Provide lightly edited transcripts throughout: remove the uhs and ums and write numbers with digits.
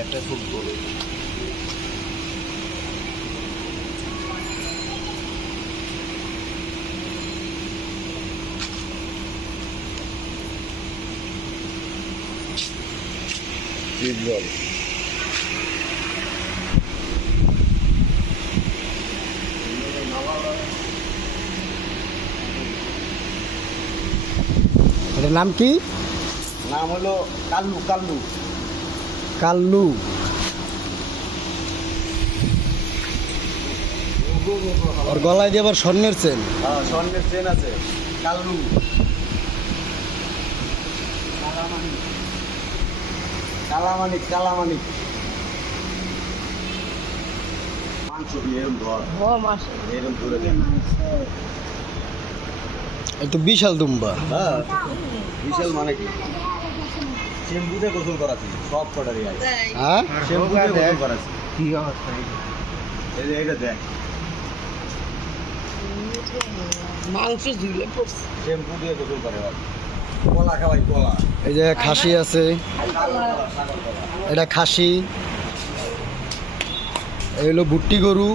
একটা খুব বড় জল এটার নাম কি? নাম হলো কাল্লু কাল্লু কাল্লু। ওর গলায় দিয়ে আবার স্বর্ণের চেন। হ্যাঁ স্বর্ণের চেন আছে কাল্লু কালামানিক কালামানিক মাংস দিয়ে এরকম ধর এরকম ধরে দেন এই তো বিশাল দুম্বা। হ্যাঁ বিশাল মানে কি শ্যাম্পুতে গোসল করাচ্ছি সব কটারই আছে হ্যাঁ শ্যাম্পুতে গোসল করাচ্ছি কি অবস্থা? এই যে এটা দেখ মাংস ধুলে পড়ছে। শ্যাম্পু দিয়ে গোসল করে ভাই কলা খাওয়াই কলা এই যে খাসি আছে, এটা খাসি। এই হলো ভুট্টি গরু।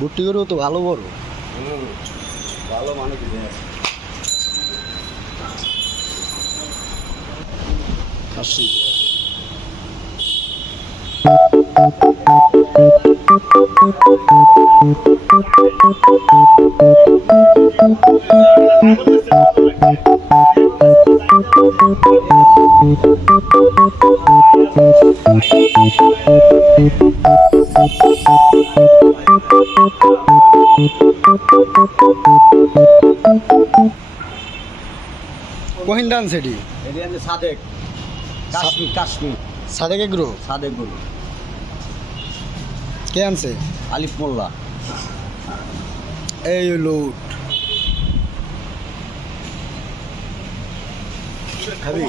ভুট্টি গরু তো ভালো বড়। ভালো মানে কি খাসি। কোহিন ডান সেটি এটি আছে সাদেক কাশ্মীর কাশ্মীর সাদেকে গ্রো। সাদেক গরু কে আনছে? আলিফ মোল্লা এই হলো উট। খাবি?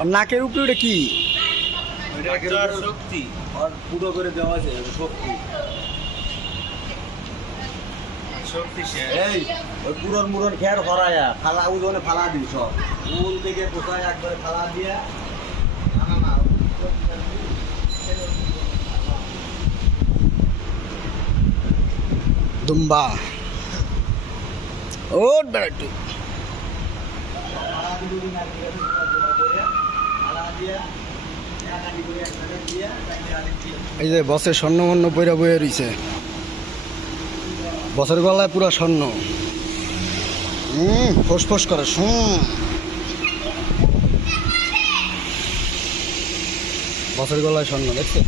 আর নাকের উপরে ওটা কি? শক্তি আর পুরো করে দেওয়া আছে শক্তি এই ওই পুরন মুরন খেয়ার হরায়া ফালা উজনে ফালা দিই সব উল থেকে কোথায় একবারে ফালা দিয়া দুম্বা ওট বেড়াটু। এই যে বসের স্বর্ণ মন্য বইরা বইয়া রইছে। বছর গলায় পুরো স্বর্ণ। ফোস ফোস করে বছর গলায় স্বর্ণ দেখছে।